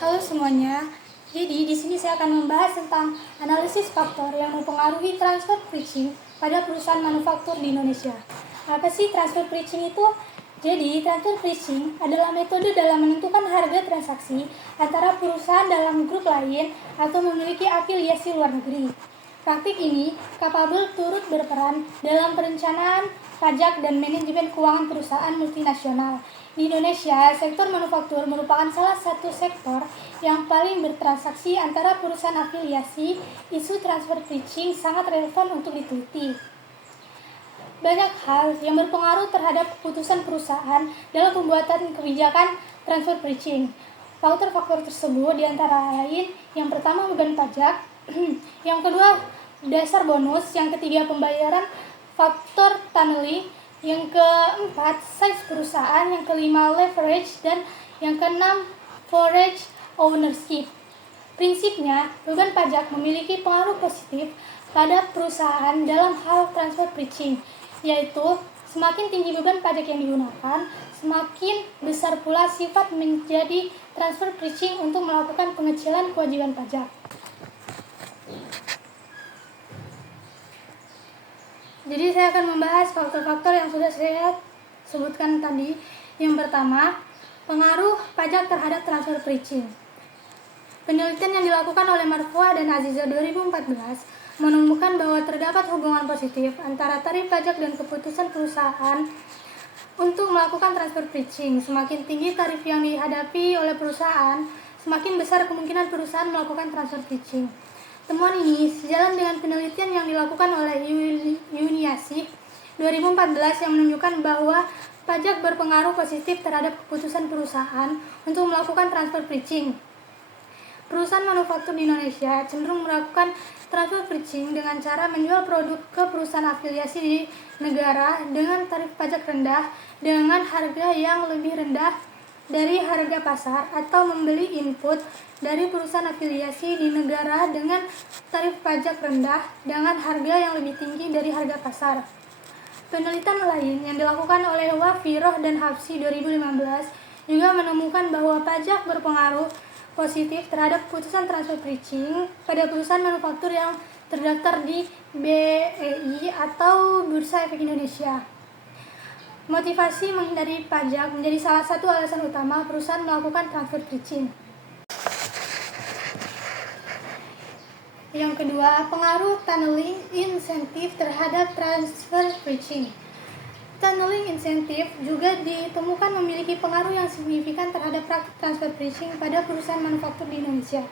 Halo semuanya. Jadi di sini saya akan membahas tentang analisis faktor yang mempengaruhi transfer pricing pada perusahaan manufaktur di Indonesia. Apa sih transfer pricing itu? Jadi, transfer pricing adalah metode dalam menentukan harga transaksi antara perusahaan dalam grup lain atau memiliki afiliasi luar negeri. Praktik ini kapabel turut berperan dalam perencanaan pajak dan manajemen keuangan perusahaan multinasional. Di Indonesia, sektor manufaktur merupakan salah satu sektor yang paling bertransaksi antara perusahaan afiliasi. Isu transfer pricing sangat relevan untuk diteliti. Banyak hal yang berpengaruh terhadap keputusan perusahaan dalam pembuatan kebijakan transfer pricing. Faktor-faktor tersebut diantara lain, yang pertama beban pajak, yang kedua dasar bonus, yang ketiga pembayaran, faktor tunneling, yang keempat size perusahaan, yang kelima leverage, dan yang keenam forage ownership. Prinsipnya, beban pajak memiliki pengaruh positif pada perusahaan dalam hal transfer pricing, yaitu semakin tinggi beban pajak yang digunakan, semakin besar pula sifat menjadi transfer pricing untuk melakukan pengecilan kewajiban pajak. Jadi saya akan membahas faktor-faktor yang sudah saya sebutkan tadi. Yang pertama, pengaruh pajak terhadap transfer pricing. Penelitian yang dilakukan oleh Marfoa dan Aziza 2014 menemukan bahwa terdapat hubungan positif antara tarif pajak dan keputusan perusahaan untuk melakukan transfer pricing. Semakin tinggi tarif yang dihadapi oleh perusahaan, semakin besar kemungkinan perusahaan melakukan transfer pricing. Temuan ini sejalan dengan penelitian yang dilakukan oleh Yuniasih 2014 yang menunjukkan bahwa pajak berpengaruh positif terhadap keputusan perusahaan untuk melakukan transfer pricing. Perusahaan manufaktur di Indonesia cenderung melakukan transfer pricing dengan cara menjual produk ke perusahaan afiliasi di negara dengan tarif pajak rendah dengan harga yang lebih rendah dari harga pasar, atau membeli input dari perusahaan afiliasi di negara dengan tarif pajak rendah dengan harga yang lebih tinggi dari harga pasar. Penelitian lain yang dilakukan oleh Wafiroh dan Hapsi 2015 juga menemukan bahwa pajak berpengaruh positif terhadap keputusan transfer pricing pada perusahaan manufaktur yang terdaftar di BEI atau Bursa Efek Indonesia. Motivasi menghindari pajak menjadi salah satu alasan utama perusahaan melakukan transfer pricing. Yang kedua, pengaruh tunneling insentif terhadap transfer pricing. Tunneling insentif juga ditemukan memiliki pengaruh yang signifikan terhadap praktik transfer pricing pada perusahaan manufaktur di Indonesia.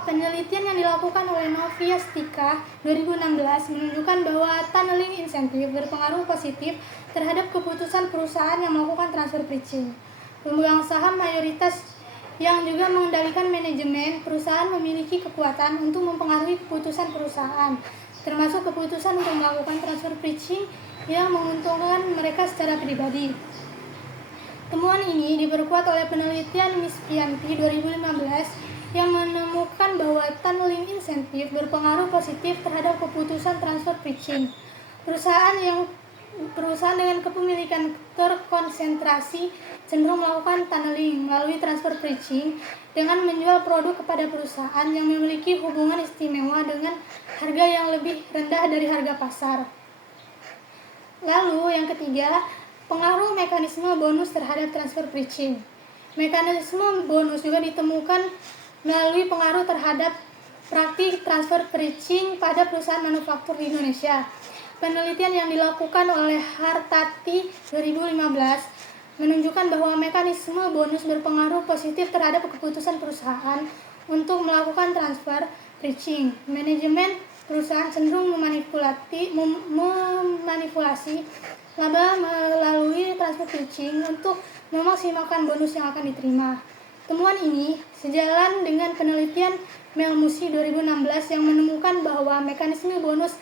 Penelitian yang dilakukan oleh Novia Stika 2016 menunjukkan bahwa tunneling insentif berpengaruh positif terhadap keputusan perusahaan yang melakukan transfer pricing. Pemegang saham mayoritas yang juga mengendalikan manajemen perusahaan memiliki kekuatan untuk mempengaruhi keputusan perusahaan, termasuk keputusan untuk melakukan transfer pricing yang menguntungkan mereka secara pribadi. Temuan ini diperkuat oleh penelitian Mispianti 2015 yang menemukan bahwa tunneling insentif berpengaruh positif terhadap keputusan transfer pricing. Perusahaan dengan kepemilikan terkonsentrasi cenderung melakukan tunneling melalui transfer pricing dengan menjual produk kepada perusahaan yang memiliki hubungan istimewa dengan harga yang lebih rendah dari harga pasar. Lalu yang ketiga, pengaruh mekanisme bonus terhadap transfer pricing. Mekanisme bonus juga ditemukan melalui pengaruh terhadap praktik transfer pricing pada perusahaan manufaktur di Indonesia. Penelitian yang dilakukan oleh Hartati 2015 menunjukkan bahwa mekanisme bonus berpengaruh positif terhadap keputusan perusahaan untuk melakukan transfer pricing. Manajemen perusahaan cenderung memanipulasi laba melalui transfer pricing untuk memaksimalkan bonus yang akan diterima. Temuan ini sejalan dengan penelitian Melmusi 2016 yang menemukan bahwa mekanisme bonus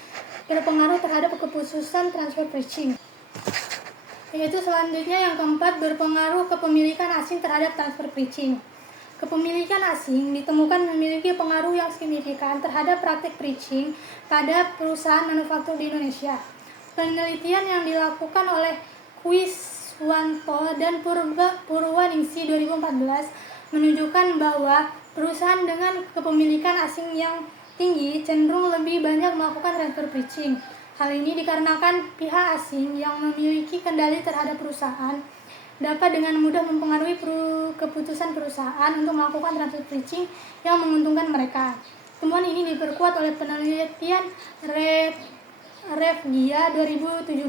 berpengaruh terhadap keputusan transfer pricing. Yaitu selanjutnya yang keempat, berpengaruh kepemilikan asing terhadap transfer pricing. Kepemilikan asing ditemukan memiliki pengaruh yang signifikan terhadap praktik pricing pada perusahaan manufaktur di Indonesia. Penelitian yang dilakukan oleh Kwiswanto dan Purwaningsi 2014 menunjukkan bahwa perusahaan dengan kepemilikan asing yang tinggi cenderung lebih banyak melakukan transfer pricing. Hal ini dikarenakan pihak asing yang memiliki kendali terhadap perusahaan dapat dengan mudah mempengaruhi keputusan perusahaan untuk melakukan transfer pricing yang menguntungkan mereka. Temuan ini diperkuat oleh penelitian Revgia 2017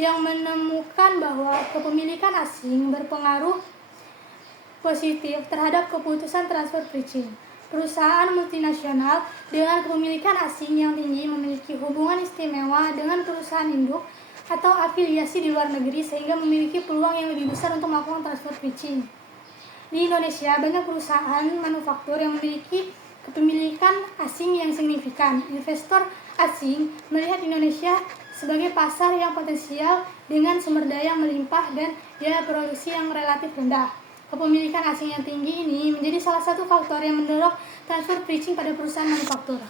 yang menemukan bahwa kepemilikan asing berpengaruh positif terhadap keputusan transfer pricing. Perusahaan multinasional dengan kepemilikan asing yang tinggi memiliki hubungan istimewa dengan perusahaan induk atau afiliasi di luar negeri sehingga memiliki peluang yang lebih besar untuk melakukan transfer pricing. Di Indonesia, banyak perusahaan manufaktur yang memiliki kepemilikan asing yang signifikan. Investor asing melihat Indonesia sebagai pasar yang potensial dengan sumber daya melimpah dan biaya produksi yang relatif rendah. Kepemilikan asing yang tinggi ini menjadi salah satu faktor yang mendorong transfer pricing pada perusahaan manufaktur.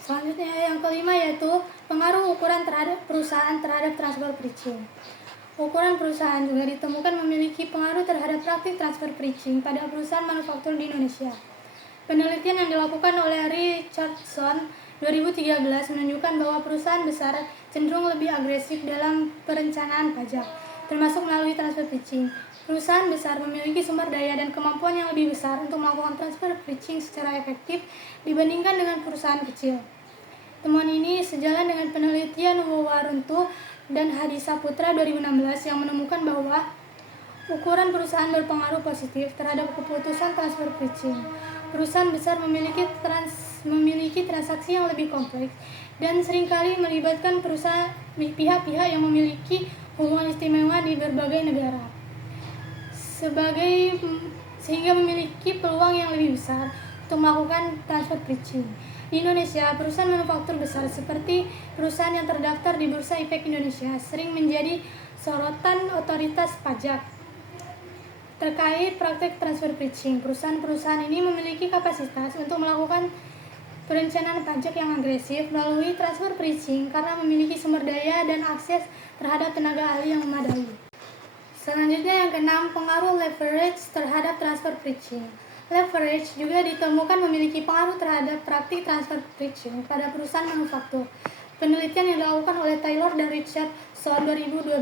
Selanjutnya yang kelima yaitu pengaruh ukuran terhadap perusahaan terhadap transfer pricing. Ukuran perusahaan juga ditemukan memiliki pengaruh terhadap praktik transfer pricing pada perusahaan manufaktur di Indonesia. Penelitian yang dilakukan oleh Richardson 2013 menunjukkan bahwa perusahaan besar cenderung lebih agresif dalam perencanaan pajak, termasuk melalui transfer pricing. Perusahaan besar memiliki sumber daya dan kemampuan yang lebih besar untuk melakukan transfer pricing secara efektif dibandingkan dengan perusahaan kecil. Temuan ini sejalan dengan penelitian Wawaruntu dan Hadi Saputra 2016 yang menemukan bahwa ukuran perusahaan berpengaruh positif terhadap keputusan transfer pricing. Perusahaan besar memiliki transaksi yang lebih kompleks dan seringkali melibatkan pihak-pihak yang memiliki hubungan istimewa di berbagai negara, sehingga memiliki peluang yang lebih besar untuk melakukan transfer pricing. Di Indonesia, perusahaan manufaktur besar seperti perusahaan yang terdaftar di Bursa Efek Indonesia sering menjadi sorotan otoritas pajak terkait praktek transfer pricing. Perusahaan-perusahaan ini memiliki kapasitas untuk melakukan perencanaan pajak yang agresif melalui transfer pricing karena memiliki sumber daya dan akses terhadap tenaga ahli yang memadai. Selanjutnya yang keenam, pengaruh leverage terhadap transfer pricing. Leverage juga ditemukan memiliki pengaruh terhadap praktik transfer pricing pada perusahaan manufaktur. Penelitian yang dilakukan oleh Taylor dan Richardson 2012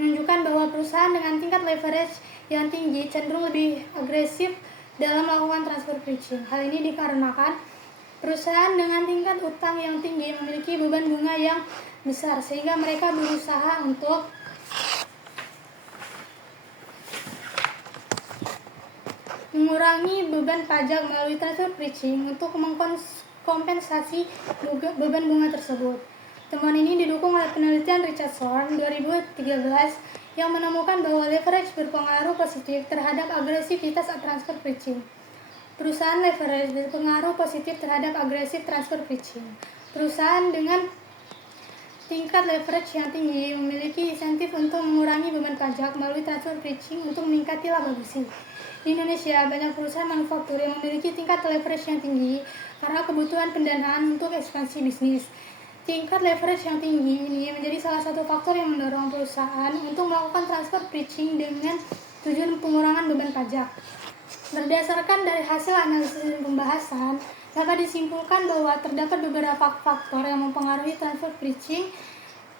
menunjukkan bahwa perusahaan dengan tingkat leverage yang tinggi cenderung lebih agresif dalam melakukan transfer pricing. Hal ini dikarenakan perusahaan dengan tingkat utang yang tinggi memiliki beban bunga yang besar sehingga mereka berusaha untuk mengurangi beban pajak melalui transfer pricing untuk mengkompensasi beban bunga tersebut. Temuan ini didukung oleh penelitian Richardson 2013 yang menemukan bahwa leverage berpengaruh positif terhadap agresivitas transfer pricing. Perusahaan leverage berpengaruh positif terhadap agresif transfer pricing. Perusahaan dengan tingkat leverage yang tinggi memiliki insentif untuk mengurangi beban pajak melalui transfer pricing untuk meningkati laba bersih. Di Indonesia, banyak perusahaan manufaktur yang memiliki tingkat leverage yang tinggi karena kebutuhan pendanaan untuk ekspansi bisnis. Tingkat leverage yang tinggi ini menjadi salah satu faktor yang mendorong perusahaan untuk melakukan transfer pricing dengan tujuan pengurangan beban pajak. Berdasarkan dari hasil analisis dan pembahasan, dapat disimpulkan bahwa terdapat beberapa faktor yang mempengaruhi transfer pricing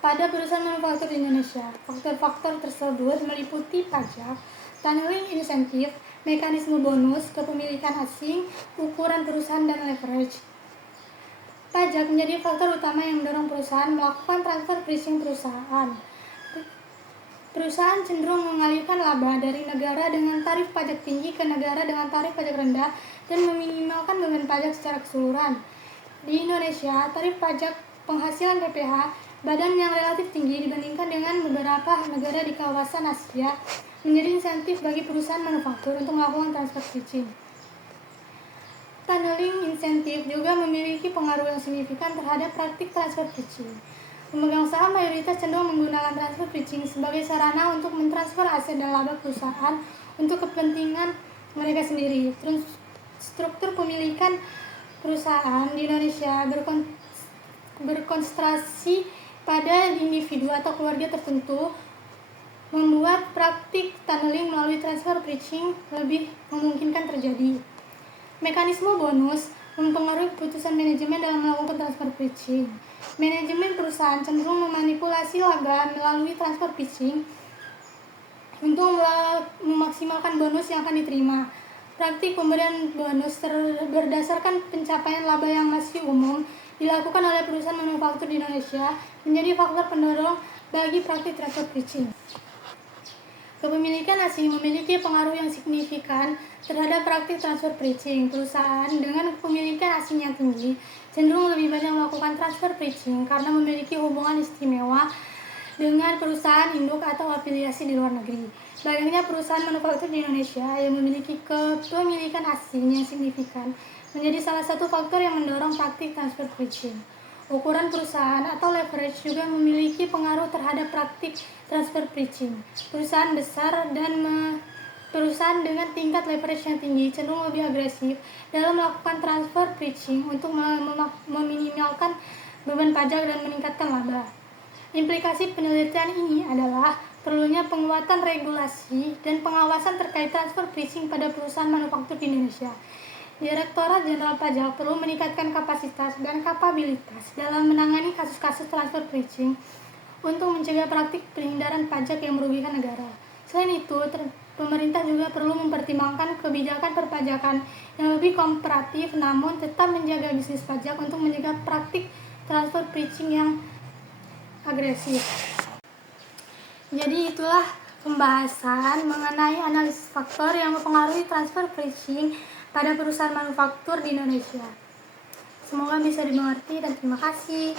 pada perusahaan manufaktur di Indonesia. Faktor-faktor tersebut meliputi pajak, tunneling insentif, mekanisme bonus, kepemilikan asing, ukuran perusahaan, dan leverage. Pajak menjadi faktor utama yang mendorong perusahaan melakukan transfer pricing perusahaan. Perusahaan cenderung mengalihkan laba dari negara dengan tarif pajak tinggi ke negara dengan tarif pajak rendah dan meminimalkan beban pajak secara keseluruhan. Di Indonesia, tarif pajak penghasilan PPH, badan yang relatif tinggi dibandingkan dengan beberapa negara di kawasan Asia, menjadi insentif bagi perusahaan manufaktur untuk melakukan transfer pricing. Tunneling insentif juga memiliki pengaruh yang signifikan terhadap praktik transfer pricing. Pemegang saham mayoritas cenderung menggunakan transfer pricing sebagai sarana untuk mentransfer aset dan laba perusahaan untuk kepentingan mereka sendiri. Struktur pemilikan perusahaan di Indonesia berkonsentrasi pada individu atau keluarga tertentu membuat praktik tunneling melalui transfer pricing lebih memungkinkan terjadi. Mekanisme bonus mempengaruhi keputusan manajemen dalam melakukan transfer pricing. Manajemen perusahaan cenderung memanipulasi laba melalui transfer pricing untuk memaksimalkan bonus yang akan diterima. Praktik pemberian bonus berdasarkan pencapaian laba yang masih umum dilakukan oleh perusahaan manufaktur di Indonesia menjadi faktor pendorong bagi praktik transfer pricing. Kepemilikan asing memiliki pengaruh yang signifikan terhadap praktik transfer pricing. Perusahaan dengan kepemilikan asing yang tinggi cenderung lebih banyak melakukan transfer pricing karena memiliki hubungan istimewa dengan perusahaan induk atau afiliasi di luar negeri. Banyaknya perusahaan manufaktur di Indonesia yang memiliki kepemilikan asing yang signifikan menjadi salah satu faktor yang mendorong praktik transfer pricing. Ukuran perusahaan atau leverage juga memiliki pengaruh terhadap praktik transfer pricing. Perusahaan besar dan perusahaan dengan tingkat leverage yang tinggi cenderung lebih agresif dalam melakukan transfer pricing untuk meminimalkan beban pajak dan meningkatkan laba. Implikasi penelitian ini adalah perlunya penguatan regulasi dan pengawasan terkait transfer pricing pada perusahaan manufaktur di Indonesia. Direktorat Jenderal Pajak perlu meningkatkan kapasitas dan kapabilitas dalam menangani kasus-kasus transfer pricing untuk mencegah praktik penghindaran pajak yang merugikan negara. Selain itu, pemerintah juga perlu mempertimbangkan kebijakan perpajakan yang lebih kooperatif namun tetap menjaga bisnis pajak untuk mencegah praktik transfer pricing yang agresif. Jadi itulah pembahasan mengenai analisis faktor yang mempengaruhi transfer pricing pada perusahaan manufaktur di Indonesia. Semoga bisa dimengerti dan terima kasih.